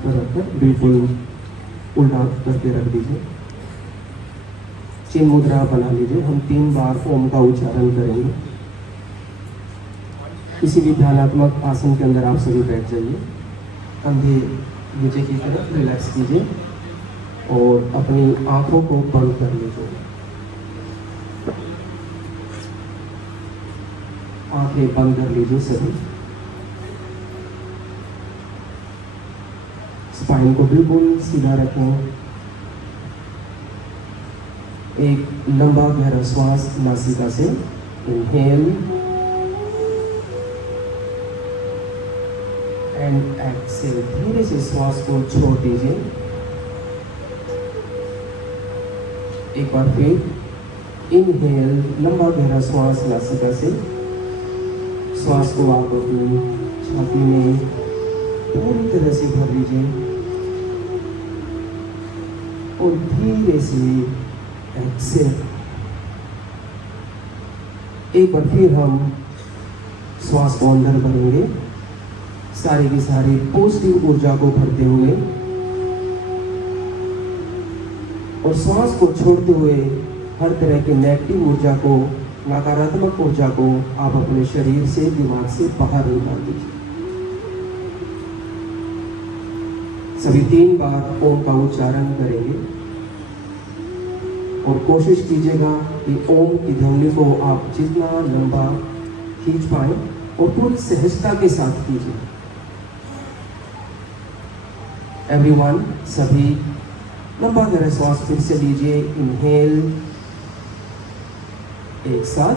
पर रखकर बिल्कुल उल्टा करके रख दीजिए। चिन्ह मुद्रा बना लीजिए। हम 3 बार ओम का उच्चारण करेंगे। किसी भी ध्यानात्मक आसन के अंदर आप सभी बैठ जाइए। कंधे नीचे की तरफ रिलैक्स कीजिए और अपनी आंखों को बंद कर लीजिए। आंखें बंद कर लीजिए सभी। स्पाइन को बिल्कुल सीधा रखें। एक लंबा गहरा श्वास नासिका से इनहेल एंड एक्सेल। धीरे से श्वास को छोड़ दीजिए। एक बार फिर इनहेल, लंबा गहरा श्वास नासिका से। श्वास को आप अपनी छाती में पूरी तरह से भर लीजिए और धीरे से एक्सेल। एक बार फिर हम श्वास को अंदर भरेंगे, सारी की सारी पॉजिटिव ऊर्जा को भरते हुए, और श्वास को छोड़ते हुए हर तरह की नेगेटिव ऊर्जा को, नकारात्मक ऊर्जा को आप अपने शरीर से, दिमाग से बाहर निकाल दीजिए। सभी 3 बार ओम का उच्चारण करेंगे और कोशिश कीजिएगा कि ओम की ध्वनि को आप जितना लंबा खींच पाए और पूरी सहजता के साथ कीजिए। एवरीवन, सभी लंबा गहरा श्वास फिर से लीजिए। इनहेल, एक साथ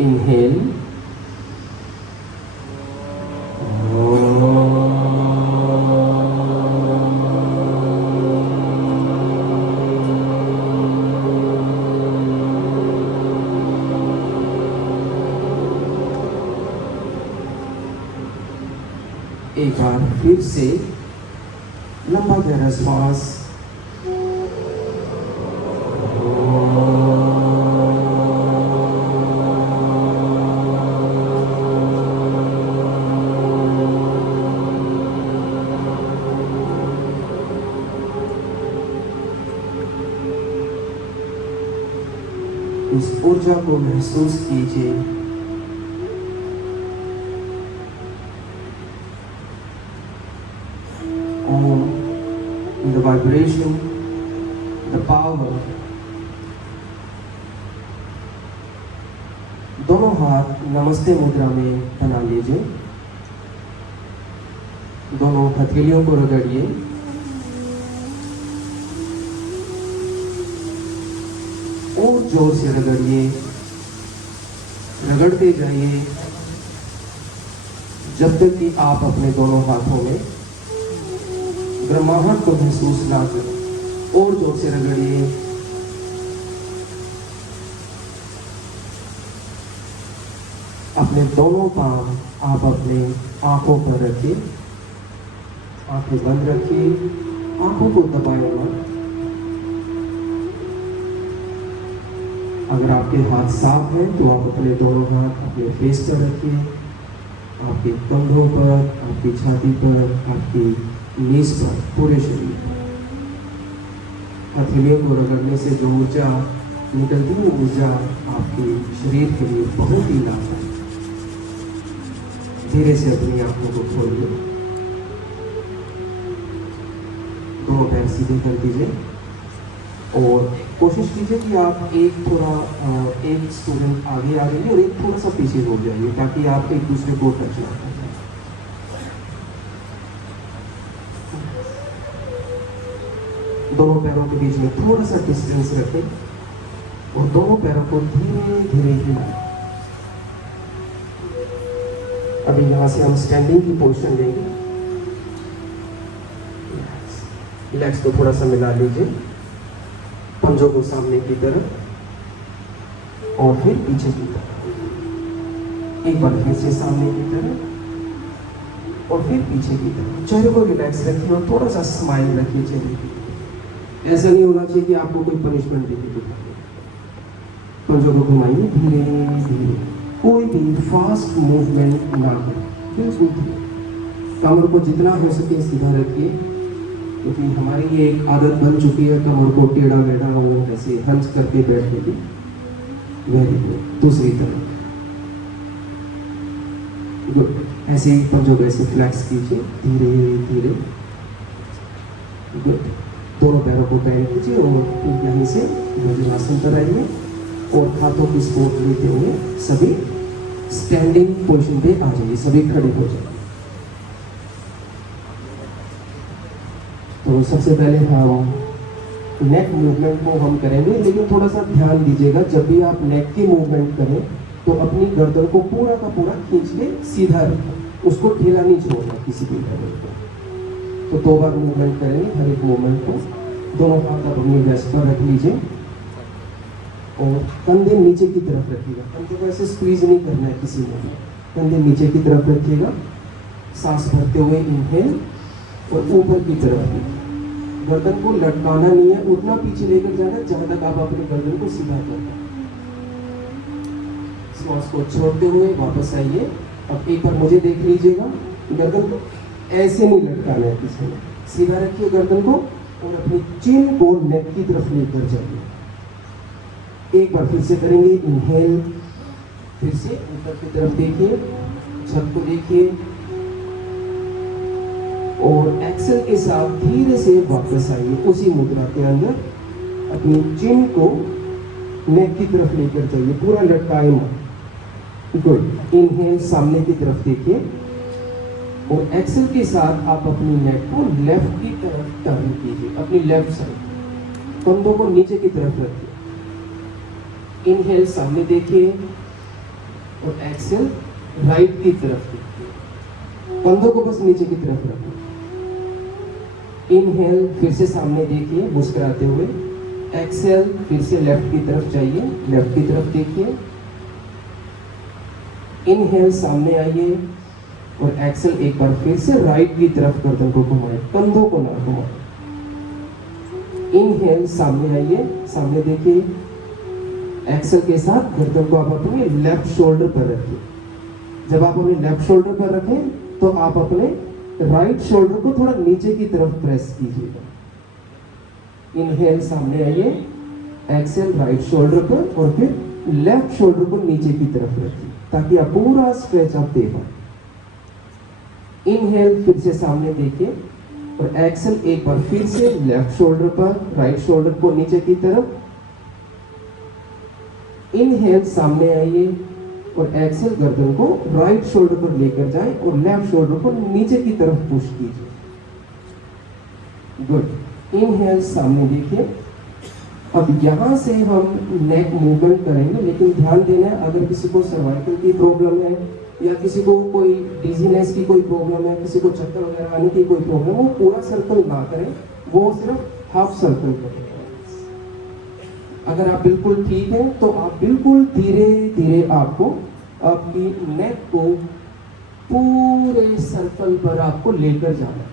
इनहेल, एक बार फिर से लंबा गहरा श्वास। इस ऊर्जा को महसूस कीजिए। Om, the vibration, the power। दोनों हाथ नमस्ते मुद्रा में बना लीजिए। दोनों हथेलियों को रगड़िए और जोर से रगड़िए। रगड़ते जाइए जब तक कि आप अपने दोनों हाथों में गर्माहट को महसूस ना करें। और जोर से रगड़िए। अपने दोनों पांव आप अपने आंखों पर रखिए। आंखें बंद रखिए, आंखों को दबाएं मत। अगर आपके हाथ साफ हैं तो आप अपने दोनों हाथ अपने फेस पर रखिए, आपके कंधों पर, आपकी छाती पर, आपकी नीज पर, पूरे शरीर पर। हथेलियों को रगड़ने से जो ऊर्जा निकलती है, ऊर्जा आपके शरीर के लिए बहुत ही लाभदायक है। धीरे से अपनी आंखों को खोलिए। दोनों पैर सीधे कर दीजिए और कोशिश कीजिए कि आप एक स्टूडेंट आगे आ जाइए और एक थोड़ा सा पीछे हो जाइए, ताकि आप एक दूसरे को टच ना कर पाए। दोनों पैरों के बीच में थोड़ा सा डिस्टेंस रखें और दोनों पैरों को धीरे धीरे हिलाएं। अभी यहाँ से हम स्टैंडिंग की पोजीशन लेंगे। लेग्स को थोड़ा सा मिला लीजिए, पंजों को सामने की तरफ और फिर पीछे की तरफ। एक बार फिर से सामने की तरफ और फिर पीछे की तरफ। चेहरे को रिलैक्स रखिए और थोड़ा सा स्माइल रखिए चेहरे की। ऐसा नहीं होना चाहिए कि आपको कोई पनिशमेंट देके दिखाए। पंजों को घुमाइए धीरे धीरे, कोई भी फास्ट मूवमेंट ना करें, बिल्कुल धीरे। कमर को जितना हो सके सीधा रखिए, क्योंकि हमारी ये एक आदत बन चुकी है कमर को टेढ़ा मेढ़ा वो ऐसे हंस करके बैठने की। Very good. दूसरी तरफ गुड। ऐसे ही पंजों को ऐसे फ्लैक्स कीजिए धीरे धीरे। गुड। दोनों पैरों को बेंड कीजिए और फिर यहीं से भुजंगासन पर आइए और हाथों की सपोर्ट लेते हुए सभी स्टैंडिंग पोजीशन पे आ जाइए, सभी खड़े हो जाइए। तो सबसे पहले हम नेक मूवमेंट को हम करेंगे, लेकिन थोड़ा सा ध्यान दीजिएगा जब भी आप नेक की मूवमेंट करें तो अपनी गर्दन को पूरा का पूरा खींच के सीधा रखें, उसको ढीला नहीं छोड़ना किसी भी लेवल को। तो 2 बार मूवमेंट करेंगे हर एक मूवमेंट को। दोनों हाथ आप अपनी वेस्ट पर रख लीजिए और कंधे नीचे की तरफ रखिएगा। कंधे को ऐसे स्क्वीज नहीं करना है किसी में भी, कंधे नीचे की तरफ रखिएगा। सांस भरते हुए इनहेल और ऊपर की तरफ लीजिए। गर्दन को लटकाना नहीं है, उतना पीछे लेकर जाना जहां तक आप अपने गर्दन को सीधा कर पाए। सांस को छोड़ते हुए वापस आइए। अब एक बार मुझे देख लीजिएगा, गर्दन को ऐसे नहीं लटकाना है किसी में, सीधा रखिए गर्दन को और अपनी चिन को नेक की तरफ लेकर जाइए। एक बार फिर से करेंगे, इनहेल, फिर से ऊपर की तरफ देखिए, छत को देखिए और एक्सेल के साथ धीरे से वापस आइए। उसी मुद्रा के अंदर अपनी चिन को नेक की तरफ लेकर जाइए, पूरा लटकाए मत। गुड। इनहेल, सामने की तरफ देखिए और एक्सेल के साथ आप अपनी नेक को लेफ्ट की तरफ टर्न कीजिए, अपनी लेफ्ट साइड। कंधों को नीचे की तरफ रखिए। इनहेल, सामने देखिए और एक्सेल राइट की तरफ देखिए। कंधों को बस नीचे की तरफ रखिए। इनहेल, फिर से सामने देखिए मुस्कुराते हुए। एक्सेल, फिर से लेफ्ट की तरफ जाइए, लेफ्ट की तरफ देखिए। इनहेल, सामने आइए और एक्सेल एक बार फिर से राइट की तरफ गर्दन को घुमाएं, कंधों को ना घुमाएं। इनहेल, सामने आइए, सामने देखिए। एक्सेल के साथ गर्दन को आप अपने लेफ्ट शोल्डर पर रखिए। जब आप अपने लेफ्ट शोल्डर पर रखें तो आप अपने राइट शोल्डर को थोड़ा नीचे की तरफ प्रेस कीजिएगा। इनहेल, सामने आइए, एक्सेल राइट शोल्डर पर और फिर लेफ्ट शोल्डर को नीचे की तरफ रखिए ताकि आप पूरा स्ट्रेच आप दे पाए। इनहेल, फिर से सामने देखिए और एक्सेल एक बार फिर से लेफ्ट शोल्डर पर, राइट शोल्डर को नीचे की तरफ। इनहेल, सामने आइए और एक्सेल गर्दन को राइट शोल्डर पर लेकर जाएं और लेफ्ट शोल्डर को नीचे की तरफ पुश कीजिए। गुड। इनहेल, सामने देखिए। अब यहां से हम नेक मूवमेंट करेंगे, लेकिन ध्यान देना है अगर किसी को सर्वाइकल की प्रॉब्लम है या किसी को कोई डिजीनेस की कोई प्रॉब्लम है, किसी को चक्कर वगैरह आने की कोई प्रॉब्लम है, वो पूरा सर्कल ना करें, वो सिर्फ हाफ सर्कल करें। अगर आप बिल्कुल ठीक हैं तो आप बिल्कुल धीरे धीरे आपको आपकी नेक को पूरे सर्कल पर आपको लेकर जाना है।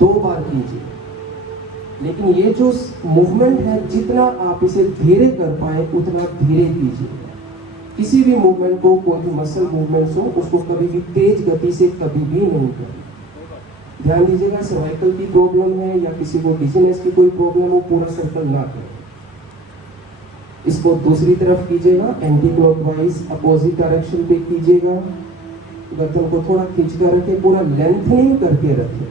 2 बार कीजिए, लेकिन ये जो मूवमेंट है जितना आप इसे धीरे कर पाए उतना धीरे कीजिए। किसी भी मूवमेंट को, कोई भी मसल मूवमेंट्स हो, उसको कभी भी तेज गति से कभी भी नहीं करें। ध्यान दीजिएगा, सर्वाइकल की प्रॉब्लम है या किसी को डिजीनेस की कोई प्रॉब्लम हो, पूरा सर्कल ना करें। इसको दूसरी तरफ कीजिएगा, एंटी क्लॉकवाइज अपोजिट डायरेक्शन पे कीजिएगा। गर्दन को थोड़ा खींच कर रखें, पूरा लेंथनिंग करके रखें।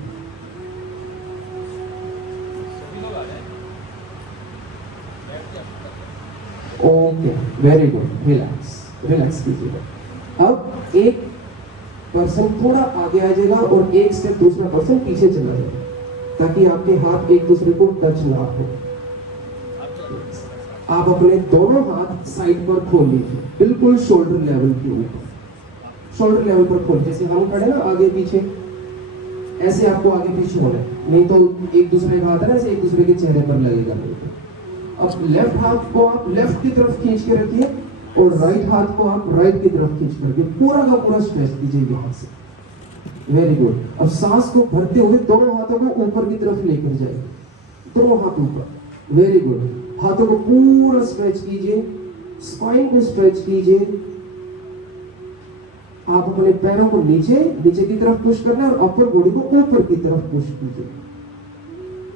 Okay, very good. Relax, relax कीजिएगा। अब एक पर्सन थोड़ा आगे आ जाएगा और एक स्टेप दूसरा पर्सन पीछे चला जाएगा ताकि आपके हाथ एक दूसरे को टच ना हो। आप अपने दोनों हाथ साइड पर खोल लीजिए, बिल्कुल शोल्डर लेवल के ऊपर, शोल्डर लेवल पर खोल। जैसे हम खड़े ना आगे पीछे, ऐसे आपको आगे पीछे होना है, नहीं तो एक दूसरे का हाथ है ना ऐसे एक दूसरे के चेहरे पर लगेगा। अब लेफ्ट हाथ को आप लेफ्ट की तरफ खींच के रखिए और राइट हाथ को आप राइट की तरफ खींच करके पूरा का पूरा स्ट्रेच कीजिए यहाँ से। Very good. अब सांस को भरते हुए दोनों हाथों को ऊपर की तरफ लेकर जाइए, दोनों हाथ ऊपर। Very good. हाथों को पूरा स्ट्रेच कीजिए, स्पाइन को स्ट्रेच कीजिए। आप अपने पैरों को नीचे की तरफ पुश करना और अपर बॉडी को ऊपर की तरफ पुश कीजिए।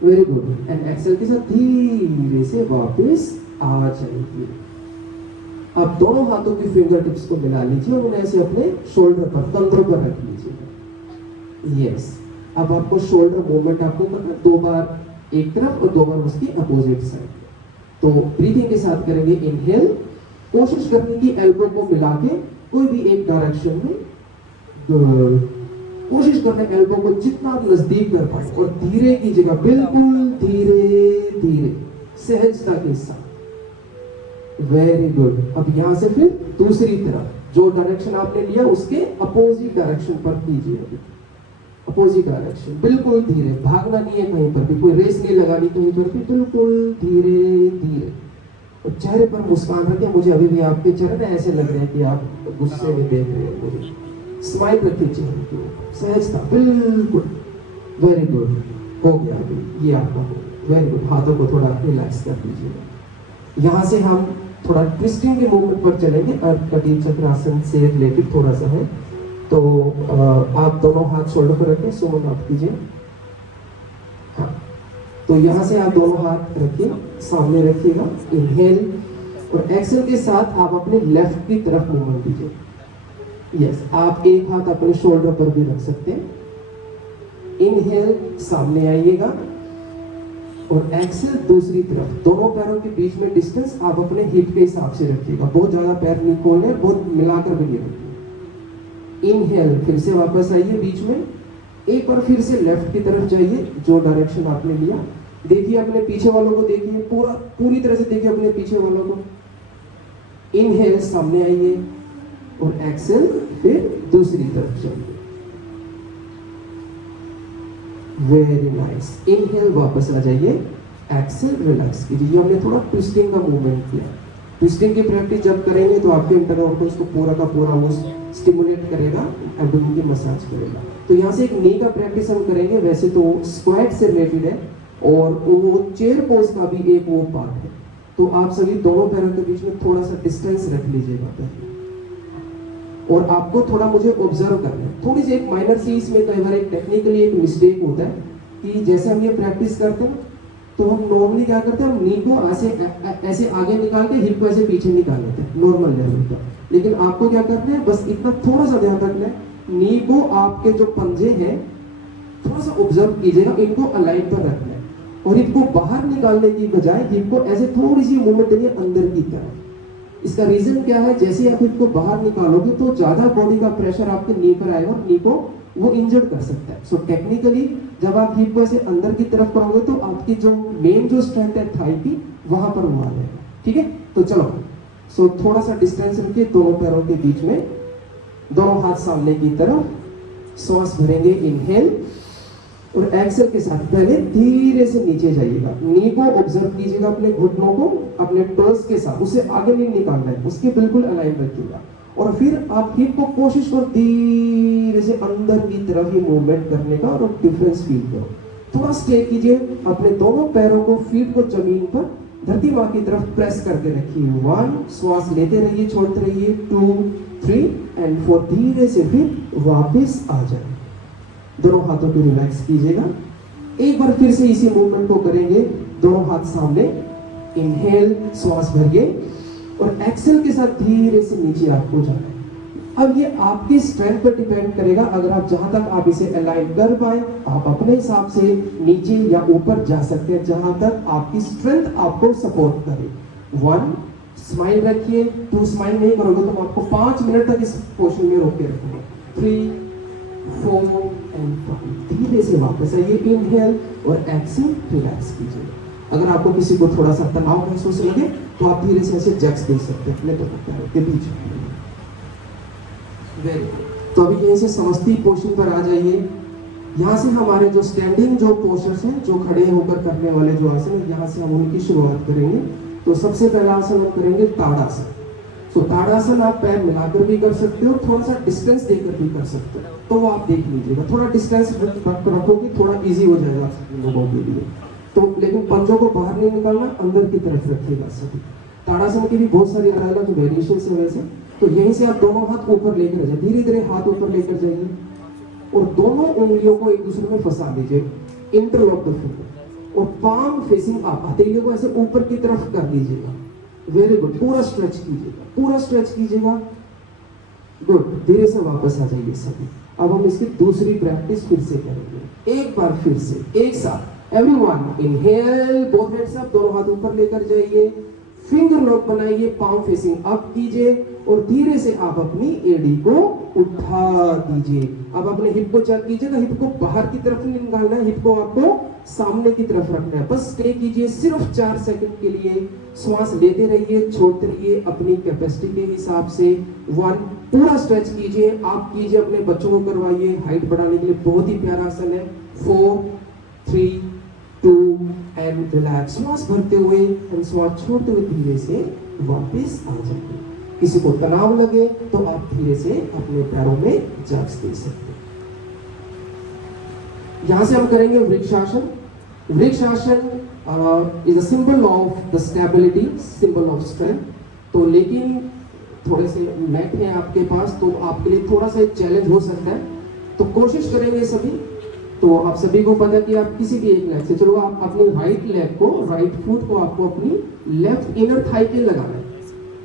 Very good. एंड एक्सेल के साथ धीरे से वापस आ जाइए। अब दोनों हाथों की फिंगर टिप्स को मिला लीजिए और उन्हें ऐसे अपने शोल्डर पर, कंधों पर रख लीजिए। यस। अब आपको शोल्डर मूवमेंट आपको करना 2 बार एक तरफ और 2 बार उसकी अपोजिट साइड। तो ब्रीथिंग के साथ करेंगे इनहेल। कोशिश करने की एल्बो को मिला के कोई भी एक डायरेक्शन में, कोशिश करना एल्बो को जितना नजदीक कर पाए और धीरे कीजिएगा, बिल्कुल धीरे धीरे सहजता के साथ। Very good. अब यहां से फिर दूसरी तरफ जो डायरेक्शन आपने लिया उसके अपोजिट डायरेक्शन पर कीजिए। अभी अपोजिट डायरेक्शन, बिल्कुल धीरे, भागना नहीं है कहीं पर भी, कोई रेस नहीं लगानी कहीं पर भी, बिल्कुल धीरे धीरे। और चेहरे पर मुस्कान रखिए। मुझे अभी भी आपके चेहरे ऐसे लग रहे हैं कि आप गुस्से में देख रहे हैं मुझे। स्माइल रखिए चेहरे के ऊपर, सहजता, बिल्कुल। Very good. हो गया अभी ये आपका। Very good. हाथों को थोड़ा रिलैक्स कर दीजिए। यहाँ से हम थोड़ा ट्विस्टिंग के मूवमेंट पर चलेंगे। अर्धकटी चक्रासन से रिलेटेड थोड़ा सा है। तो आप दोनों हाथ शोल्डर पर रखें, सुमन आप कीजिए। हाँ, तो यहाँ से आप दोनों हाथ रखिए, सामने रखिएगा। इनहेल और एक्सेल के साथ आप अपने लेफ्ट की तरफ मूवमेंट दीजिए। यस। आप एक हाथ अपने शोल्डर पर भी रख सकते हैं। इनहेल, सामने आइएगा और एक्सेल दूसरी तरफ। दोनों पैरों के बीच में डिस्टेंस आप अपने हिप के हिसाब से रखिएगा। बहुत ज्यादा पैर नहीं खोलने, बहुत मिलाकर भी नहीं रखिए। इनहेल, फिर से वापस आइए बीच में। एक बार फिर से लेफ्ट की तरफ जाइए, जो डायरेक्शन आपने लिया। देखिए अपने पीछे वालों को, देखिए पूरी तरह से देखिए अपने पीछे वालों को। इनहेल, सामने आइए और एक्सेल फिर दूसरी तरफ जाइए। Very nice. इनहेल, वापस आ जाइए। एक्सेल, रिलैक्स कीजिए। हमने थोड़ा ट्विस्टिंग का मूवमेंट किया। ट्विस्टिंग की प्रैक्टिस जब करेंगे तो आपके इंटरनल ऑर्गन्स को पूरा का पूरा वो स्टिमुलेट करेगा, एब्डोमेन की मसाज करेगा। तो यहाँ से एक नी का प्रैक्टिस हम करेंगे। वैसे तो स्क्वाट से रिलेटेड है और वो चेयर पोज का भी एक वो पार्ट है। तो आप सभी दोनों पैरों के बीच में थोड़ा सा डिस्टेंस रख लीजिएगा पहले। और आपको थोड़ा मुझे ऑब्जर्व करना है। थोड़ी सी एक माइनर सी इसमें कई बार एक टेक्निकली एक मिस्टेक होता है कि जैसे हम ये प्रैक्टिस करते हैं तो हम नॉर्मली क्या करते हैं, हम नी को ऐसे आगे निकाल के हिप को ऐसे पीछे निकाल लेते हैं नॉर्मल लेवल पर। लेकिन आपको क्या करना है, बस इतना थोड़ा सा ध्यान रखना है, नी को आपके जो पंजे हैं थोड़ा सा ऑब्जर्व कीजिएगा, इनको अलाइन पर रखना है और इनको बाहर निकालने की बजाय हिप को ऐसे थोड़ी सी मूवमेंट देनी अंदर की तरफ। इसका रीजन क्या है, जैसे आप इसको बाहर निकालोगे तो ज्यादा बॉडी का प्रेशर आपके नी पर आएगा और नी को वो इंजर्ड कर सकता है। सो टेक्निकली जब आप हिप को ऐसे अंदर की तरफ करोगे तो आपकी जो मेन जो स्ट्रेंथ है थाई की, वहां पर वो आ जाएगा। ठीक है, तो चलो। सो थोड़ा सा डिस्टेंस रखिए दोनों पैरों के बीच में, दोनों हाथ सामने की तरफ। सांस भरेंगे, इनहेल और एक्सेल के साथ पहले धीरे से नीचे जाइएगा। नी को ऑब्जर्व कीजिएगा, अपने घुटनों को अपने टोस के साथ, उसे आगे नहीं निकालना है, उसके बिल्कुल अलाइन रखिएगा। और फिर आप हिप को कोशिश करो धीरे से अंदर की तरफ ही मूवमेंट करने का और डिफरेंस फील करो। थोड़ा स्टे कीजिए, अपने दोनों पैरों को, फीट को जमीन पर धरती माँ की तरफ प्रेस करके रखिए। 1, श्वास लेते रहिए, छोड़ते रहिए। 2, 3 एंड 4, धीरे से फिर वापस आ जाए। दोनों हाथों को रिलैक्स कीजिएगा। एक बार फिर से इसी मूवमेंट को करेंगे, दोनों हाथ सामने। इनहेल, श्वास भरिए और एक्सेल के साथ धीरे से नीचे आपको जाना है। अब ये आपकी स्ट्रेंथ पर डिपेंड करेगा। अगर आप जहां तक आप इसे अलाइन कर पाए, आप अपने हिसाब से नीचे या ऊपर जा सकते हैं, जहां तक आपकी स्ट्रेंथ आपको सपोर्ट करे। 1, स्माइल रखिए। 2, स्माइल नहीं करोगे तो आपको 5 मिनट तक इस पोजीशन में रोक के रखेंगे। 3, 4 एंड 5, धीरे से वापस आइए। इनहेल और एक्सेल, रिलैक्स कीजिए। अगर आपको किसी को थोड़ा सा तनाव महसूस लगे तो आप धीरे से ऐसे जग्स दे सकते हैं अपने दोनों पैरों के बीच में। तो अभी यहीं से समष्टि पोजीशन पर आ जाइए। यहाँ से हमारे जो स्टैंडिंग जो पोस्चर्स हैं, जो खड़े होकर करने वाले जो आसन है, यहाँ से हम उनकी शुरुआत करेंगे। तो सबसे पहला आसन हम करेंगे ताड़ासन। सो ताड़ासन आप पैर मिलाकर भी कर सकते हो, थोड़ा सा डिस्टेंस देकर भी कर सकते हो, तो वो आप देख लीजिएगा। थोड़ा डिस्टेंस रखोगे थोड़ा इजी हो जाएगा आप सभी लोगों के लिए। तो लेकिन पंजों को बाहर नहीं निकालना, अंदर की तरफ रखिएगा सभी। ताड़ासन की भी बहुत सारी अलग अलग वेरिएशन है वैसे। तो यहीं से आप दोनों हाथ ऊपर लेकर जाइए, धीरे धीरे हाथ ऊपर लेकर जाइए और दोनों उंगलियों को एक दूसरे में फंसा दीजिए, इंटरलॉक द फिंगर, और पाम फेसिंग आप, हथेलियों को ऐसे ऊपर की तरफ कर लीजिएगा। वेरी गुड, पूरा स्ट्रेच कीजिएगा, पूरा स्ट्रेच कीजिएगा। गुड, धीरे से वापस आ जाइए सभी। अब हम इसकी दूसरी प्रैक्टिस फिर से करेंगे, एक बार फिर से एक साथ। Everyone inhale, both hands up, दोनों हाथ ऊपर लेकर जाइए, फिंगर लॉक बनाइए, पाम फेसिंग अप कीजिए और धीरे से आप अपनी एडी को उठा दीजिए। अब अपने हिप को चेक कीजिएगा, हिप को बाहर की तरफ नहीं निकालना है, हिप को आपको सामने की तरफ रखना है। बस स्टे कीजिए सिर्फ 4 सेकंड के लिए, श्वास लेते रहिए, छोड़ते रहिए अपनी कैपेसिटी के हिसाब से। 1, पूरा स्ट्रेच कीजिए, आप कीजिए, अपने बच्चों को करवाइए, हाइट बढ़ाने के लिए बहुत ही प्यारा आसन है। 4, 3, 2 एंड रिलैक्स। श्वास भरते हुए एंड श्वास छोड़ते हुए धीरे से वापस आ जाइए। किसी को तनाव लगे तो आप धीरे से अपने पैरों में जग्स दे सकते हैं। यहां से हम करेंगे vrikshasana. Vrikshasana is a symbol of the stability, symbol of strength. तो लेकिन थोड़े से मैट है आपके पास, तो आपके लिए थोड़ा सा चैलेंज हो सकता है, तो कोशिश करेंगे सभी। तो आप सभी को पता है कि आप किसी भी एक लेग से चलो, आप अपनी राइट लेग को, राइट फुट को आपको अपनी लेफ्ट इनर थाई पे लगाना है।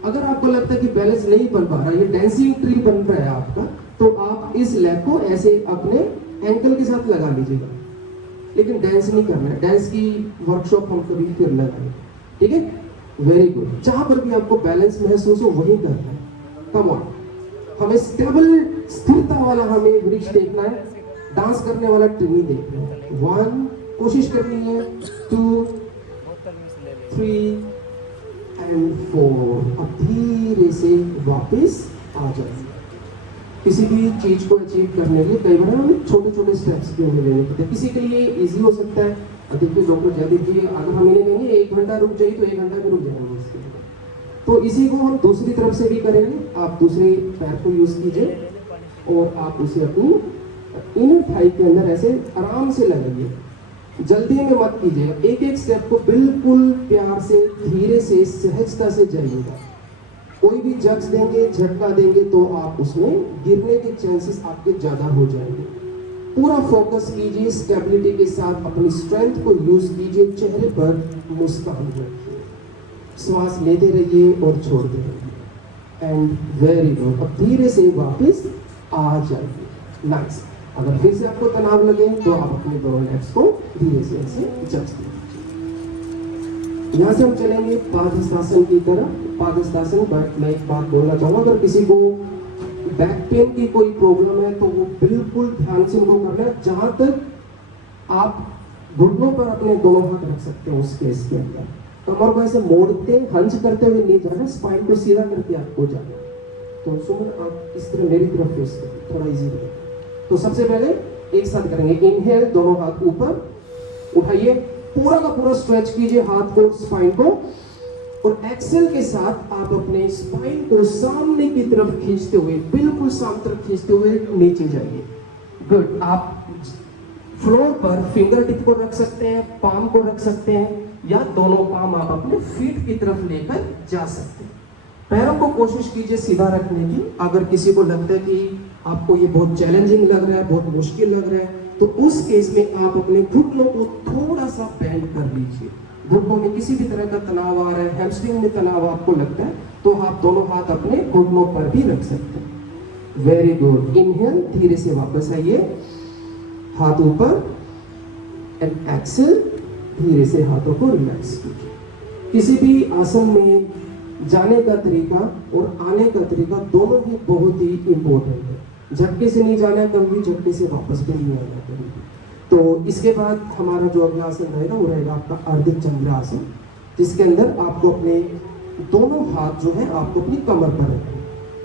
अगर आपको लगता है कि बैलेंस नहीं बन पा रहा, ये डांसिंग ट्री बन रहा है आपका, तो आप इस लेग को ऐसे अपने एंकल के साथ लगा लीजिएगा, लेकिन डांस नहीं करना है। डांस की वर्कशॉप हम कभी फिर लगाएंगे, ठीक है? Very good. जहां पर भी आपको बैलेंस महसूस हो वही करना है। कम ऑन, हमें स्टेबल, स्थिरता वाला हमें वृक्ष देखना है, डांस करने वाला ट्री देखना है। 1, कोशिश करनी है, 2, 3 एंड 4। अब धीरे से वापस आ जाए। किसी भी चीज को अचीव करने के लिए कई बार हमें छोटे छोटे स्टेप्स भी हमें लेने पड़ते हैं। किसी के लिए इजी हो सकता है, देखिए डॉक्टर जयदीप जी अगर हम इन्हें कहेंगे 1 घंटा रुक जाइए तो 1 घंटा में रुक जाएंगे इसके लिए। तो इसी को हम दूसरी तरफ से भी करेंगे। आप दूसरे पैर को यूज कीजिए और आप उसे अपनी इनर थाई के अंदर ऐसे आराम से लगाइए, जल्दी में मत कीजिएगा। एक एक स्टेप को बिल्कुल प्यार से, धीरे से, सहजता से जाइएगा। कोई भी जग्स देंगे, झटका देंगे तो आप उसमें गिरने के चांसेस आपके ज्यादा हो जाएंगे। पूरा फोकस कीजिए, स्टेबिलिटी के साथ अपनी स्ट्रेंथ को यूज कीजिए, चेहरे पर मुस्कान रखिए, श्वास लेते रहिए और छोड़ते रहिए। And very good. अब धीरे से वापस आ जाइए। नाइस। अगर फिर से आपको तनाव लगे तो आप अपने दोनों लेग्स को धीरे से ऐसे जज दीजिए। यहाँ से हम चलेंगे पादहस्तासन की तरफ। पादहस्तासन, बट मैं एक बात बोलना चाहूँगा, अगर किसी को बैक पेन की कोई प्रॉब्लम है तो वो बिल्कुल ध्यान से उनको करना है। जहां तक आप घुटनों पर अपने दोनों हाथ रख सकते हैं उस केस के अंदर, कमर को ऐसे मोड़ते, हंच करते हुए नहीं जाना, स्पाइन को सीधा करके आपको जाना। तो सुमन आप इस तरह मेरी तरफ फेस करें, थोड़ा इजी रहेगा। तो सबसे पहले एक साथ करेंगे, इनहेल, दोनों हाथ ऊपर उठाइए, पूरा का पूरा स्ट्रेच कीजिए हाथ को, स्पाइन को, और एक्सेल के साथ आप अपने स्पाइन को सामने की तरफ खींचते हुए, बिल्कुल सामने तरफ खींचते हुए नीचे जाइए। गुड। आप फ्लोर पर फिंगर टिप को रख सकते हैं, पाम को रख सकते हैं, या दोनों पाम आप अपने फीट की तरफ लेकर जा सकते हैं। पैरों को कोशिश कीजिए सीधा रखने की। अगर किसी को लगता है कि आपको ये बहुत चैलेंजिंग लग रहा है, बहुत मुश्किल लग रहा है, तो उस केस में आप अपने घुटनों को थोड़ा सा बेंड कर लीजिए। घुटनों में किसी भी तरह का तनाव आ रहा है, हैमस्ट्रिंग में तनाव आपको लगता है, तो आप दोनों हाथ अपने घुटनों पर भी रख सकते हैं। Very good. इनहेल, धीरे से वापस आइए, हाथ ऊपर, एंड एक्सेल, धीरे से हाथों को रिलैक्स कीजिए। किसी भी आसन में जाने का तरीका और आने का तरीका दोनों ही बहुत ही इंपॉर्टेंट है। झटके से नहीं जाना है कभी, झटके से वापस भी नहीं आना कभी। तो इसके बाद हमारा जो अगला आसन रहेगा वो रहेगा आपका अर्ध चंद्र आसन, जिसके अंदर आपको अपने दोनों हाथ जो है आपको अपनी कमर पर रखिए,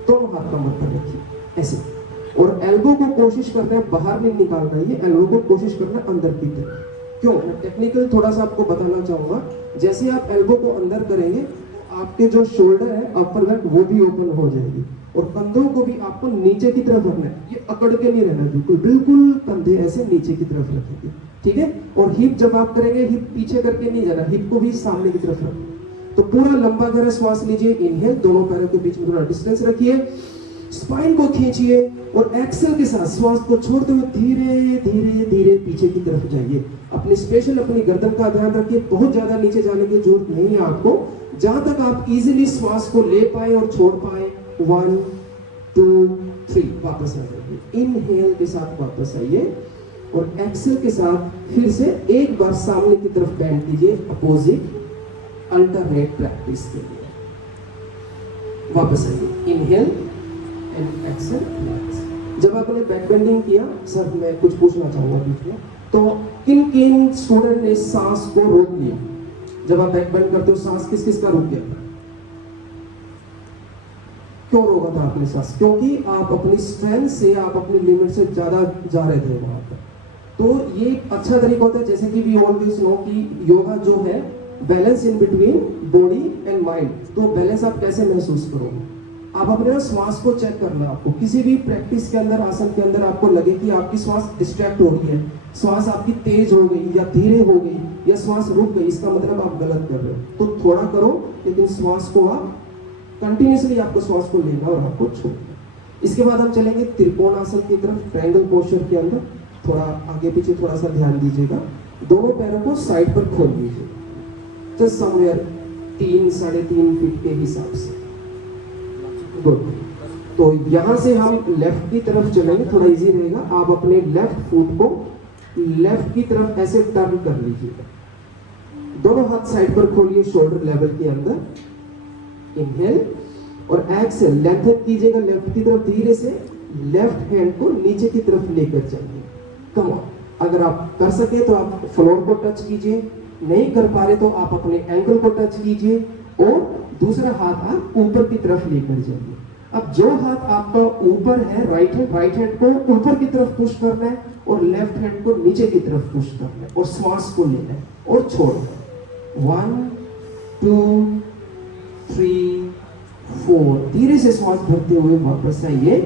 दोनों हाथ कमर पर रखिए ऐसे, और एल्बो को कोशिश करना है बाहर नहीं निकालना है, ये एल्बो को कोशिश करना है अंदर की तरफ। क्यों? मैं टेक्निकल थोड़ा सा आपको बताना चाहूंगा। जैसे आप एल्बो को अंदर करेंगे, आपके जो शोल्डर है अपर बैक वो भी ओपन हो जाएगी और कंधों को भी आपको नीचे की तरफ रखना है, ये अकड़ के नहीं रहना, बिल्कुल बिल्कुल कंधे ऐसे नीचे की तरफ रखेंगे, ठीक है। और हिप जब आप करेंगे हिप पीछे करके नहीं जाना, हिप को भी सामने की तरफ रखना। तो पूरा लंबा गहरा श्वास लीजिए, इनहेल, दोनों पैरों के बीच में थोड़ा डिस्टेंस रखिए, स्पाइन को खींचिए और एक्सेल के साथ श्वास को छोड़ते हुए धीरे धीरे धीरे पीछे की तरफ जाइए। अपने स्पेशल अपनी गर्दन का ध्यान रखिए, बहुत ज्यादा नीचे जाने की जरूरत नहीं है आपको, जहां तक आप इजीली श्वास को ले पाए और छोड़ पाए। 1 2 3 वापस आ जाइए, इनहेल के साथ वापस आइए और एक्सेल के साथ फिर से एक बार सामने की तरफ बेंड कीजिए, अपोजिट अल्टरनेट प्रैक्टिस के लिए। वापस आइए, इनहेल एंड एक्सेल। जब आपने बैक बेंडिंग किया, सर मैं कुछ पूछना चाहूंगा बीच में, तो किन किन स्टूडेंट ने सांस को रोक लिया? जब आप बैक बेंड करते हो सांस किस किस का रुक गया? क्यों रोका था आपने सांस? क्योंकि आप अपनी स्ट्रेंथ से, आप अपनी लिमिट से ज्यादा जा रहे थे वहां पर। तो ये अच्छा तरीका होता है, जैसे कि वी ऑलवेज नो कि योगा जो है balance in between body and mind. तो बैलेंस आप कैसे महसूस करोगे? आप अपने श्वास को चेक करना, आपको किसी भी प्रैक्टिस के अंदर, आसन के अंदर आपको लगे कि आपकी श्वास डिस्ट्रैक्ट हो रही है, श्वास आपकी तेज हो गई या धीरे हो गई या श्वास रुक गई, इसका मतलब आप गलत कर रहे हो। तो थोड़ा करो, लेकिन श्वास को आप कंटिन्यूसली, आपको श्वास को लेना और आपको छोड़ना। इसके बाद हम चलेंगे त्रिकोण आसन की तरफ, ट्रायंगल पोस्चर के अंदर। थोड़ा आगे पीछे थोड़ा सा ध्यान दीजिएगा, दोनों पैरों को साइड पर खोल लीजिए, जस्ट समवेयर 3 साढ़े 3 फीट के हिसाब से। गुड। तो यहां से हम लेफ्ट की तरफ चलेंगे, थोड़ा इजी रहेगा। आप अपने लेफ्ट फुट को लेफ्ट की तरफ ऐसे टर्न कर लीजिएगा, दोनों हाथ साइड पर खोलिए शोल्डर लेवल के अंदर, इनहेल और एक्सेल लेंथन कीजिएगा लेफ्ट की तरफ, धीरे से लेफ्ट हैंड को नीचे की तरफ लेकर जाइए। कम ऑन, अगर आप कर सके तो आप फ्लोर को टच कीजिए, नहीं कर पा रहे तो आप अपने एंकल को टच कीजिए और दूसरा हाथ आप ऊपर की तरफ लेकर जाइए। अब जो हाथ आपका ऊपर है, राइट हैंड को ऊपर की तरफ पुश करना है और लेफ्ट हैंड को नीचे की तरफ पुश करना है और श्वास को लेना है और छोड़ना है। 1 2 3 4, धीरे से श्वास भरते हुए वापस आइए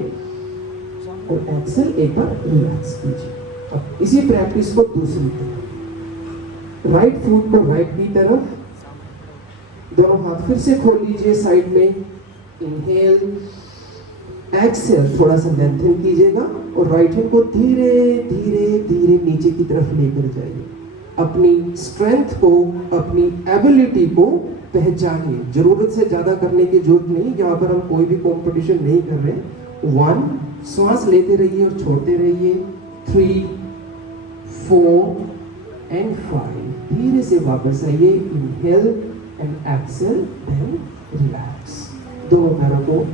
और एक्सेल, एक बार रिलैक्स कीजिए। अब इसी प्रैक्टिस को दूसरी तरफ, राइट फुट को राइट की तरफ, दोनों हाथ फिर से खोल लीजिए साइड में, इनहेल एक्सेल, थोड़ा सा लेंथन कीजिएगा और राइट हैंड को धीरे धीरे धीरे नीचे की तरफ लेकर जाइए। अपनी स्ट्रेंथ को, अपनी एबिलिटी को पहचानिए, जरूरत से ज्यादा करने की जरूरत नहीं, यहाँ पर हम कोई भी कंपटीशन नहीं कर रहे। 1, श्वास लेते रहिए और छोड़ते रहिए, 3 4 एंड 5, धीरे से वापस आइए, inhale and exhale, then relax. दोनों पैरों को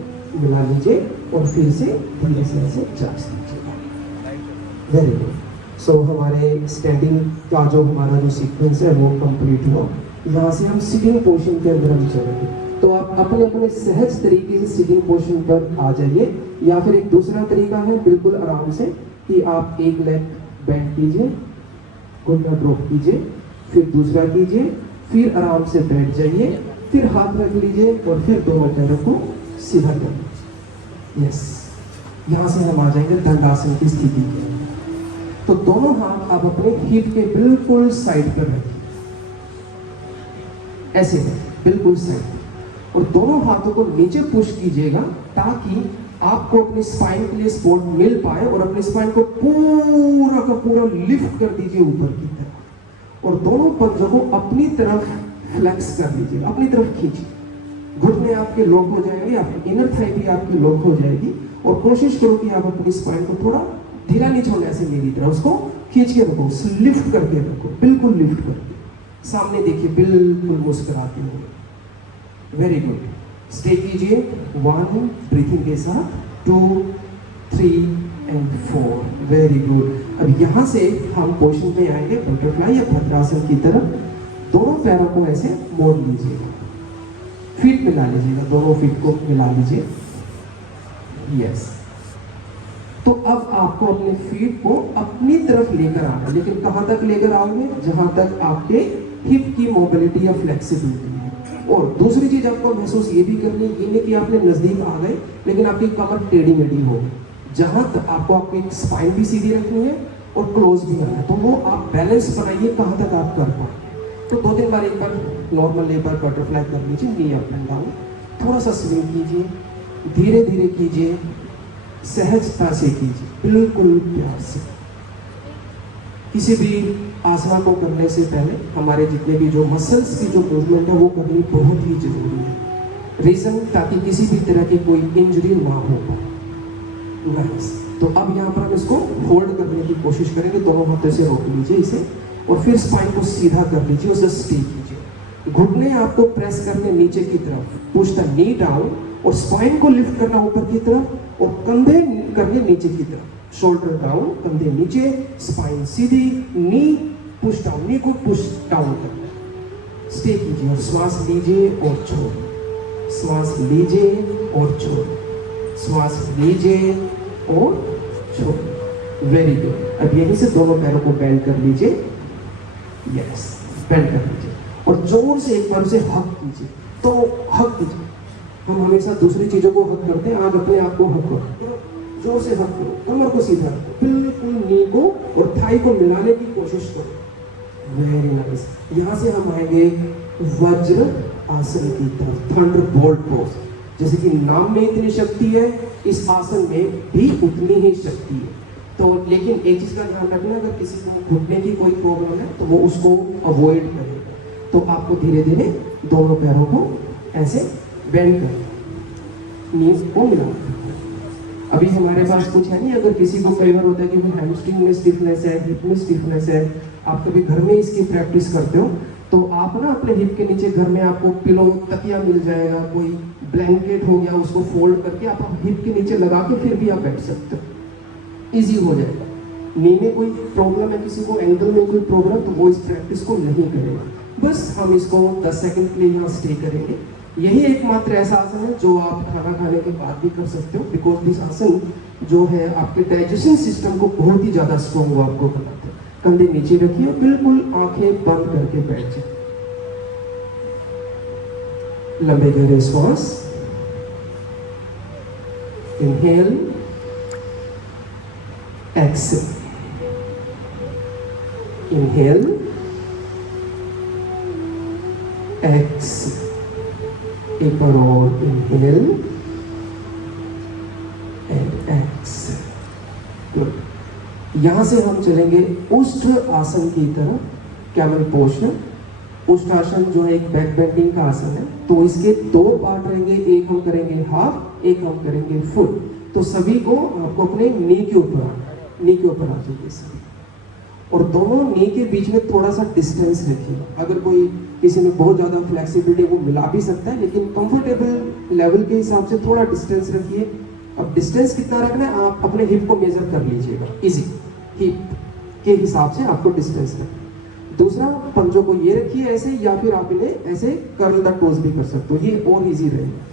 मिला लीजिए और फिर से धीरे से ऐसे चार्ज कीजिएगा। Very good. सो हमारे स्टैंडिंग का जो हमारा जो सीक्वेंस है वो कंप्लीट हुआ। यहाँ से हम सिटिंग पोजीशन के अंदर हम चलेंगे, तो आप अपने अपने सहज तरीके से सिटिंग पोजीशन पर आ जाइए, या फिर एक दूसरा तरीका है बिल्कुल आराम से कि आप एक लेग बेंड कीजिए, घुटना ड्रॉप कीजिए, फिर दूसरा कीजिए, फिर आराम से बैठ जाइए, फिर हाथ रख लीजिए और फिर दोनों पैरों को सीधा कर। यस, यहाँ से हम आ जाएंगे दंडासन की स्थिति में। तो दोनों हाथ आप अपने हिप के बिल्कुल साइड पर रखिए, ऐसे बिल्कुल साइड, और दोनों हाथों को नीचे पुश कीजिएगा ताकि आपको अपनी स्पाइन के लिए सपोर्ट मिल पाए, और अपनी स्पाइन को पूरा का पूरा लिफ्ट कर दीजिए ऊपर की तरफ, और दोनों पंजों को अपनी तरफ फ्लेक्स कर लीजिए, अपनी तरफ खींचिए। घुटने आपके लॉक हो जाएंगे, आपकी इनर थाई भी आपकी लॉक हो जाएगी, और कोशिश करो कि आप अपनी स्पाइन को थोड़ा ढीला नहीं छोड़ना, ऐसे मेरी तरह उसको खींच के रखो, लिफ्ट करके रखो, बिल्कुल लिफ्ट करके सामने देखिए, बिल्कुल मुस्कुराते हुए। वेरी गुड, स्टे कीजिए 1 ब्रीथिंग के साथ, 2 3 एंड 4। Very good. अब यहाँ से हम पोजीशन में आएंगे बटरफ्लाई या भद्रासन की तरफ। दोनों पैरों को ऐसे मोड़ लीजिएगा, फीट मिला लीजिएगा, दोनों फीट को मिला लीजिए। यस, तो अब आपको अपने फीट को अपनी तरफ लेकर आना, लेकिन कहां तक लेकर आओगे? जहां तक आपके हिप की मोबिलिटी या फ्लेक्सिबिलिटी है, और दूसरी चीज आपको महसूस ये भी करनी है, ये नहीं कि आपने नजदीक आ गए लेकिन आपकी कमर टेढ़ी मेढ़ी हो गई। जहां तक आपको आपकी स्पाइन भी सीधी रखनी है और क्लोज भी आना है, तो वो आप बैलेंस बनाइए कहाँ तक आप कर पाए। तो 2-3 बार, एक बार नॉर्मल लेबर बटरफ्लाई कर लीजिए, नी अप एंड डाउन, थोड़ा सा स्विंग कीजिए, धीरे धीरे कीजिए, सहजता से कीजिए, बिल्कुल प्यार से। किसी भी आसना को करने से पहले हमारे जितने भी जो मसल्स की जो मूवमेंट है वो करनी बहुत ही जरूरी है। रीजन, ताकि किसी भी तरह की कोई इंजरी ना हो पाए। नाइस। तो अब यहाँ पर हम इसको होल्ड करने की कोशिश करेंगे, दोनों हाथों से रोक लीजिए इसे और फिर स्पाइन को सीधा कर लीजिए, उसे स्टे कीजिए। घुटने आपको प्रेस करने नीचे की तरफ, पुश द नी डाउन, और स्पाइन को लिफ्ट करना ऊपर की तरफ और कंधे करने नीचे की तरफ, शोल्डर डाउन, कंधे नीचे, स्पाइन सीधी, नी पुश डाउन, नी को पुश डाउन करना। स्टे कीजिए और श्वास लीजिए और छोड़िए, श्वास लीजिए और छोड़िए, श्वास लीजिए और छोड़िए। Very good. अब यहीं से दोनों पैरों को बेंड कर लीजिए, यस, बेंड कर लीजिए और जोर से एक बार उसे हक कीजिए। तो हक कीजिए, हम हमेशा दूसरी चीजों को हक करते हैं, आज अपने आप को हक करो, जोर से हक करो, कमर को सीधा रखो, बिल्कुल नी को और थाई को मिलाने की कोशिश करो। Very nice. यहाँ से हम आएंगे वज्र आसन की तरफ, थंडरबोल्ट पोज। जैसे कि नाम में इतनी शक्ति है, इस आसन में भी उतनी ही शक्ति है। तो लेकिन एक चीज का ध्यान रखना, अगर किसी को घुटने की कोई प्रॉब्लम है तो वो उसको अवॉइड करेगा। तो आपको धीरे धीरे दोनों पैरों को ऐसे बेंड कर, नीज को मिला। अभी हमारे पास कुछ है नहीं, अगर किसी को कई बार होता है कि वो हैमस्ट्रिंग में स्टिफनेस है, हिप में स्टिफनेस है, आप कभी घर में इसकी प्रैक्टिस करते हो तो आप ना अपने हिप के नीचे घर में आपको पिलो, तकिया मिल जाएगा, कोई ब्लैंकेट हो गया, उसको फोल्ड करके आप हिप के नीचे लगा के फिर भी आप बैठ सकते हो, इजी हो जाएगा। नी में कोई प्रॉब्लम है किसी को, एंकल में कोई प्रॉब्लम, तो वो इस प्रैक्टिस को नहीं करेगा। बस हम इसको 10 सेकंड के लिए यहाँ स्टे करेंगे। यही एकमात्र ऐसा आसन है जो आप खाना खाने के बाद भी कर सकते हो, बिकॉज दिस आसन जो है आपके डाइजेशन सिस्टम को बहुत ही ज्यादा स्ट्रॉन्ग आपको बनाते हैं। कंधे नीचे रखिए, बिल्कुल आंखें बंद करके बैठ जाए, लंबे गहरे श्वास, इनहेल, एक्सेल, इनहेल, एक्सेल, एक बार और, इनहेल एंड एक्सेल। गुड। यहां से हम चलेंगे उष्ठ आसन की तरफ, कैमल पोस्चर। उष्ठ आसन जो है एक बैक बेंडिंग का आसन है, तो इसके 2 पार्ट रहेंगे, एक हम करेंगे हाफ, एक हम करेंगे फुल। तो सभी को आपको अपने नी के ऊपर आना है, नी के ऊपर आ जाइए सभी, और दोनों नी के बीच में थोड़ा सा डिस्टेंस रखिए। अगर कोई किसी में बहुत ज़्यादा फ्लेक्सिबिलिटी वो मिला भी सकता है, लेकिन कंफर्टेबल लेवल के हिसाब से थोड़ा डिस्टेंस रखिए। अब डिस्टेंस कितना रखना है, आप अपने हिप को मेजर कर लीजिएगा, इजी हिप के हिसाब से आपको डिस्टेंस रखना। दूसरा, पंजों को ये रखिए ऐसे, या फिर आप इन्हें ऐसे कर्ल द टोज भी कर सकते हो, ये और इजी रहेगा।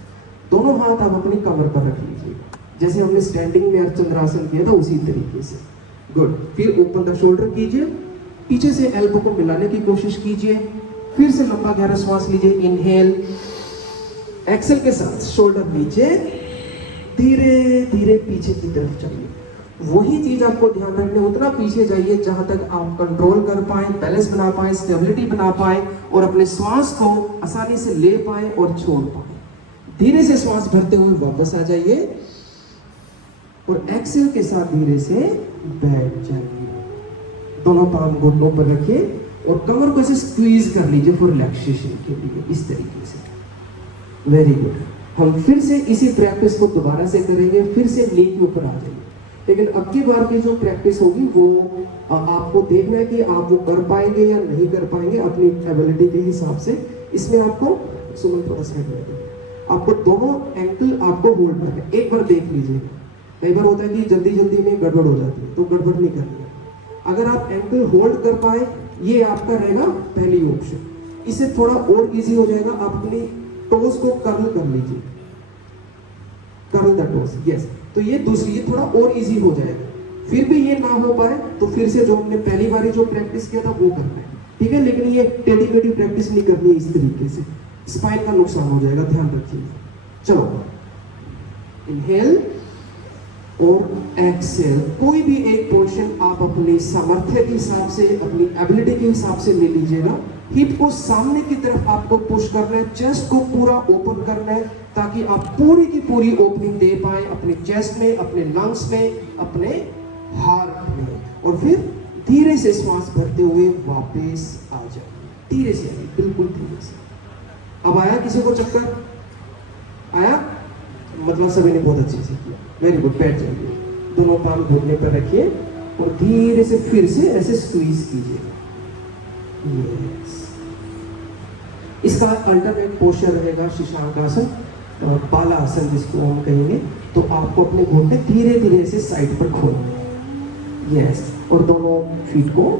दोनों हाथ आप अपनी कमर पर रख लीजिएगा, जैसे हमने स्टैंडिंग में अर्धचंद्रासन किया था उसी तरीके से। गुड। फिर ओपन द शोल्डर कीजिए, पीछे से एल्बो को मिलाने की कोशिश कीजिए, फिर से लंबा गहरा श्वास लीजिए, इनहेल, एक्सेल के साथ शोल्डर नीचे, धीरे धीरे पीछे की तरफ चलिए। वही चीज आपको ध्यान रखना, उतना पीछे जाइए जहां तक आप कंट्रोल कर पाए, बैलेंस बना पाए, स्टेबिलिटी बना पाए और अपने श्वास को आसानी से ले पाए और छोड़ पाए। धीरे से श्वास भरते हुए वापस आ जाइए और एक्सेल के साथ धीरे से बैठ जाइए। दोनों पाम घुटनों पर रखिए और कमर को ऐसे स्क्वीज कर लीजिए फॉर रिलैक्सेशन के लिए, इस तरीके से। Very good. हम फिर से इसी प्रैक्टिस को दोबारा से करेंगे, फिर से नी के ऊपर आ जाइए। लेकिन अब की बार की जो प्रैक्टिस होगी वो आपको देखना है कि आप वो कर पाएंगे या नहीं कर पाएंगे अपनी एबिलिटी के हिसाब से। इसमें आपको सुनो थोड़ा सा आपको दोनों एंकल आपको होल्ड करना है, एक बार देख लीजिए। कई बार होता है कि जल्दी जल्दी में गड़बड़ हो जाती है, तो गड़बड़ नहीं करनी है। अगर आप एंकल होल्ड कर पाए, ये आपका रहेगा पहली ऑप्शन। इससे थोड़ा और इजी हो जाएगा, आप अपनी टोज को कर्ल कर लीजिए, कर्ल द टोज, यस। तो ये दूसरी, ये थोड़ा और इजी हो जाएगा। फिर भी ये ना हो पाए तो फिर से जो हमने पहली बार जो प्रैक्टिस किया था वो करना है, ठीक है। लेकिन ये टेढ़ी मेढ़ी प्रैक्टिस नहीं करनी है इस तरीके से। स्पाइन का नुकसान हो जाएगा, ध्यान रखिए। चलो, इनहेल और एक्सेल। कोई भी एक पोर्शन आप अपनी सामर्थ्य के हिसाब से, अपनी एबिलिटी के हिसाब से ले लीजिएगा। हिप को सामने की तरफ आपको पुश करना है, चेस्ट को पूरा ओपन करना है, ताकि आप पूरी की पूरी ओपनिंग दे पाए अपने चेस्ट में, अपने लंग्स में, अपने हार्ट में। और फिर धीरे से श्वास भरते हुए वापस आ जाए, धीरे से आइए, बिल्कुल धीरे से। अब आया किसी को चक्कर? आया? मतलब सभी ने बहुत अच्छे से किया, वेरी गुड। बैठ जाइए, दोनों पाम घुटने पर रखिए और धीरे से फिर से ऐसे स्क्वीज कीजिए। यस। इसका अल्टरनेट पोस्चर रहेगा शशांकासन, बालासन जिसको हम कहेंगे। तो आपको अपने घुटने धीरे धीरे से साइड पर खोलने। यस। और दोनों फीट को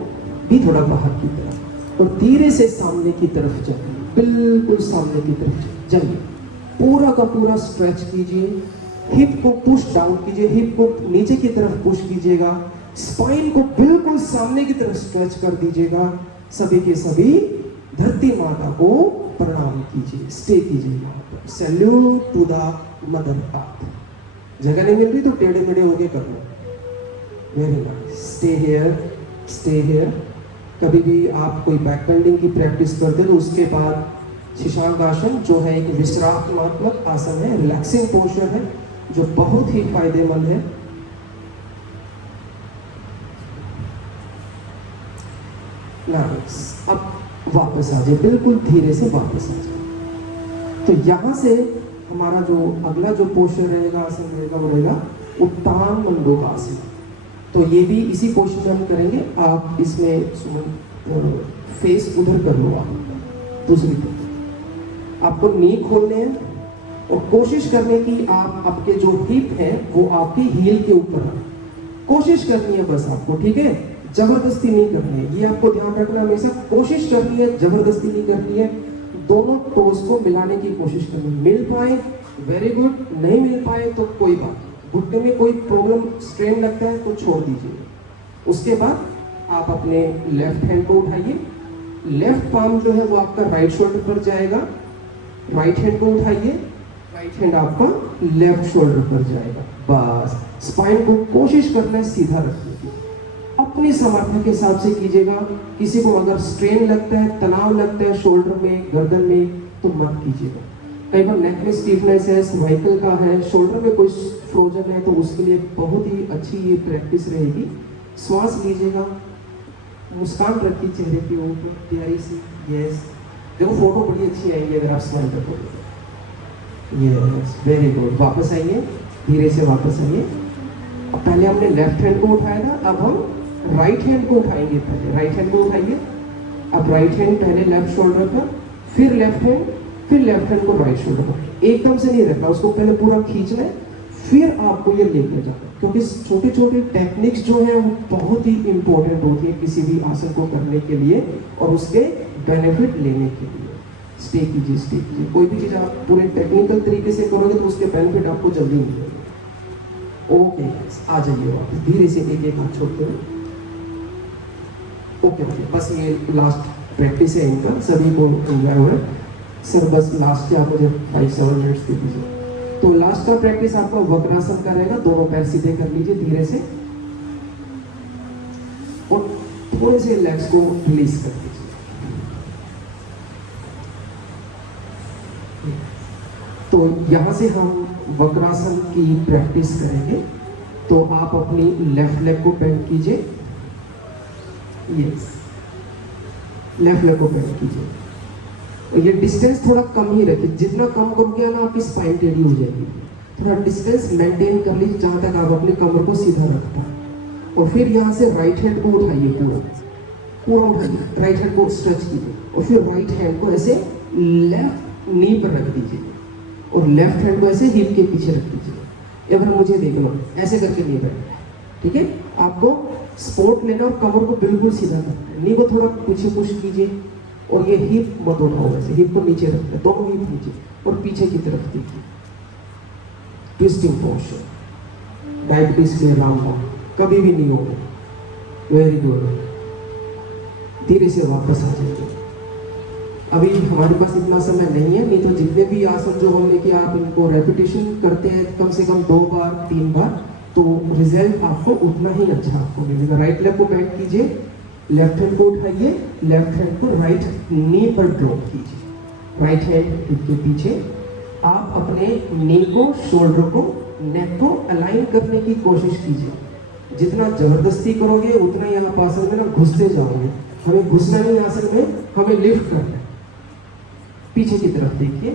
भी थोड़ा बाहर की तरफ और धीरे से सामने की तरफ जाइए, बिल्कुल सामने की तरफ जाइए। पूरा का पूरा स्ट्रेच कीजिए, हिप को पुश डाउन कीजिए, हिप को नीचे की तरफ पुश कीजिएगा, स्पाइन को बिल्कुल सामने की तरफ स्ट्रेच कर दीजिएगा। सभी के सभी धरती माता को प्रणाम कीजिए, स्टे कीजिए यहाँ पर। Salute to the mother earth. जगह नहीं मिल रही तो टेढ़े मेढ़े होके कर लो। Very nice. Stay here, stay here. कभी भी आप कोई बैक बेंडिंग की प्रैक्टिस करते तो उसके बाद शशांक आसन जो है एक विश्रामात्मक आसन है, रिलैक्सिंग पोस्चर है, जो बहुत ही फायदेमंद है। नाइस। अब वापस आ जाए, बिल्कुल धीरे से वापस आ जाए। तो यहां से हमारा जो अगला जो पोस्चर रहेगा, आसन रहेगा, वो रहेगा उत्तान मंडूकासन। तो ये भी इसी पोस्चर में हम करेंगे। आप इसमें फेस उधर कर लो, आप दूसरी तरफ। आपको नी खोलने हैं और कोशिश करने की आप आपके जो हिप है वो आपकी हील के ऊपर है। कोशिश करनी है बस आपको, ठीक है? जबरदस्ती नहीं करनी है, ये आपको ध्यान रखना हमेशा। कोशिश करनी है, जबरदस्ती नहीं करनी है। दोनों टोज को मिलाने की कोशिश करनी है। मिल पाए वेरी गुड, नहीं मिल पाए तो कोई बात नहीं। घुटने में कोई प्रॉब्लम, स्ट्रेन लगता है तो छोड़ दीजिए। उसके बाद आप अपने लेफ्ट हैंड को उठाइए। लेफ्ट पाम जो है वो आपका राइट शोल्डर पर जाएगा। राइट हैंड को उठाइए, राइट हैंड आपका लेफ्ट शोल्डर पर जाएगा। बस स्पाइन को कोशिश करना है सीधा रखने की, अपनी सामर्थ्य के हिसाब से कीजिएगा। किसी को अगर स्ट्रेन लगता है, तनाव लगता है शोल्डर में, गर्दन में, तो मत कीजिएगा। कई बार नेक में स्टीफनेस है, सर्वाइकल का है, शोल्डर में कोई फ्रोजन है, तो उसके लिए बहुत ही अच्छी ये प्रैक्टिस रहेगी। श्वास लीजिएगा, मुस्कान रखिए चेहरे के ऊपर प्यारी सी। यस। देखो फोटो बड़ी अच्छी आएगी अगर आप स्माइल करोगे। Yes, very good. वापस आइए, धीरे से वापस आइए। अब पहले हमने लेफ्ट हैंड को उठाया था, अब हम राइट हैंड को उठाएंगे। पहले राइट हैंड को उठाइए। अब राइट हैंड पहले लेफ्ट शोल्डर पर, फिर लेफ्ट हैंड, फिर लेफ्ट हैंड को राइट शोल्डर पर। एकदम से नहीं रखना, उसको पहले पूरा खींचना है, फिर आपको ये लेके जाना। क्योंकि छोटे छोटे टेक्निक्स जो है वो बहुत ही इंपॉर्टेंट होती है किसी भी आसन को करने के लिए और उसके बेनिफिट लेने के लिए। स्टे कीजिए, स्टे कीजिए। कोई भी चीज़ आप पूरे टेक्निकल तरीके से करोगे तो उसके बेनिफिट आपको जल्दी मिलेंगे। ओके, आ जाइए वापस, धीरे से एक एक हाथ छोड़ते हुए। ओके, बस ये लास्ट प्रैक्टिस है इनका, सभी को एंजॉय हो रहा है। सर बस लास्ट के आप मुझे 5-7 मिनट्स दे दीजिए। तो लास्ट का प्रैक्टिस आपका वक्रासन का रहेगा। दोनों पैर सीधे कर लीजिए धीरे से और थोड़े से लेग्स को रिलीज कर दीजिए। तो यहां से हम वक्रासन की प्रैक्टिस करेंगे। तो आप अपनी लेफ्ट लेग को बेंड कीजिए। यस, लेफ्ट लेग को बेंड कीजिए। ये डिस्टेंस थोड़ा कम ही रखिए, जितना कम करोगे ना आपकी स्पाइन टेढ़ी हो जाएगी। थोड़ा डिस्टेंस मेंटेन कर लीजिए जहाँ तक आप अपनी कमर को सीधा रख पाए। और फिर यहाँ से राइट हैंड को उठाइए, पूरा पूरा उठाइए, राइट हैंड को स्ट्रेच कीजिए और फिर राइट हैंड को ऐसे लेफ्ट नी पर रख दीजिए और लेफ्ट हैंड को ऐसे हिप के पीछे रख दीजिए। अगर मुझे देख लो, ऐसे करके नी बैठना है, ठीक है? आपको सपोर्ट लेना और कमर को बिल्कुल सीधा करना है। नी को थोड़ा पीछे पुश कीजिए और ये हिप मत उठाओ, ऐसे हिप को नीचे रखना है, दोनों हिप नीचे और पीछे की तरफ देखिए। ट्विस्टिंग पोस्चर, डायबिटीज के रामबाण कभी भी नहीं होगा। Very good. धीरे से वापस आ जाइए। अभी हमारे पास इतना समय नहीं है, नहीं तो जितने भी आसन जो हमने किया आप इनको रेपिटेशन करते हैं कम से कम 2 बार 3 बार, तो रिजल्ट आपको उतना ही अच्छा आपको मिलेगा। राइट लेग को बेंड कीजिए, लेफ्ट हैंड को उठाइए, लेफ्ट हैंड को राइट नी पर ड्रॉप कीजिए, राइट हैंड हिप के पीछे। आप अपने नी को, शोल्डर को, नेक को अलाइन करने की कोशिश कीजिए। जितना जबरदस्ती करोगे उतना ही आप आसन में ना घुसते जाओगे। हमें घुसना नहीं आसन में, हमें लिफ्ट करना है। पीछे की तरफ देखिए,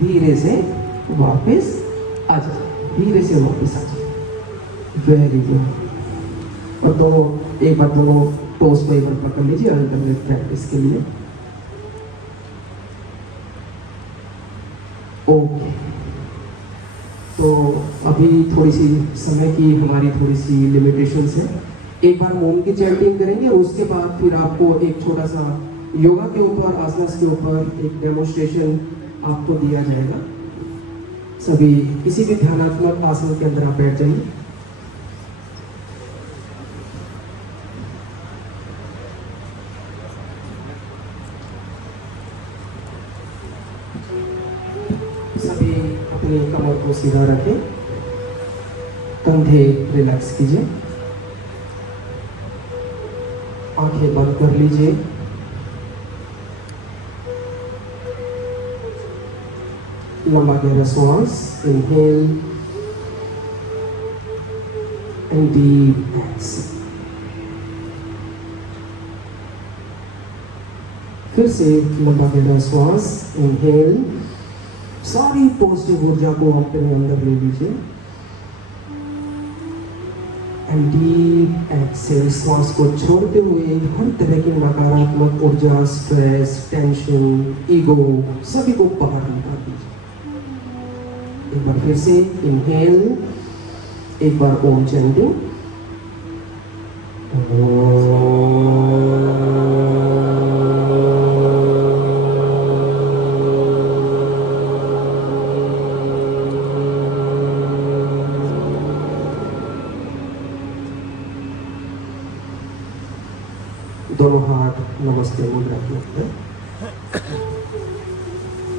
धीरे से वापस आ जाए, धीरे से वापस आ जाए। Very good. और दोनों एक बार दोनों टोस को एक बार पकड़ लीजिए अल्टरनेट प्रैक्टिस के लिए। ओके, तो अभी थोड़ी सी समय की हमारी थोड़ी सी लिमिटेशंस है। एक बार ओम की चैंटिंग करेंगे और उसके बाद फिर आपको एक छोटा सा योगा के ऊपर, आसनास के ऊपर एक डेमोन्स्ट्रेशन आपको दिया जाएगा। सभी किसी भी ध्यानात्मक आसन के अंदर आप बैठ जाइए। सभी अपनी कमर को सीधा रखें, कंधे रिलैक्स कीजिए, आंखें बंद कर लीजिए। लंबा गहरा श्वास, इनहेल एंड डीप एक्सहेल। फिर से लंबा गहरा श्वास, इनहेल, सारी पॉजिटिव ऊर्जा को अपने अंदर ले लीजिए एंड डीप एक्सहेल। श्वास को छोड़ते हुए हर तरह की नकारात्मक ऊर्जा, स्ट्रेस, टेंशन, ईगो सभी को बाहर निकाल दीजिए। एक बार फिर से इनहेल, एक बार ओम चैंटिंग। दोनों हाथ नमस्ते मुद्रा के ऊपर,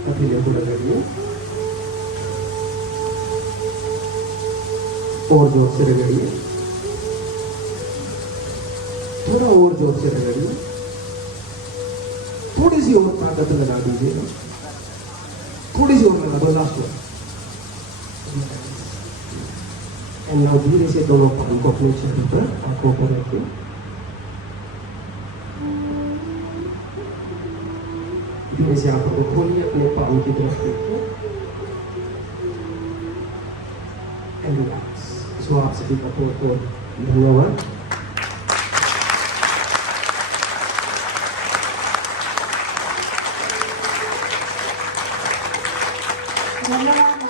अकेले को लगाइए और जोर से रगड़िए, थोड़ा और जोर से रगड़िए, थोड़ी सी और ताकत लगा दीजिएगा, थोड़ी सी और लगा दो, लास्ट में। एंड नाउ धीरे से दोनों पाँव को अपने चेहरे पर, आंखों पर रखिए। धीरे से आंखों को खोलिए, अपने पाँव की तरफ देखिए एंड रिलैक्स। सो आप सभी का बहुत बहुत धन्यवाद। धन्यवाद।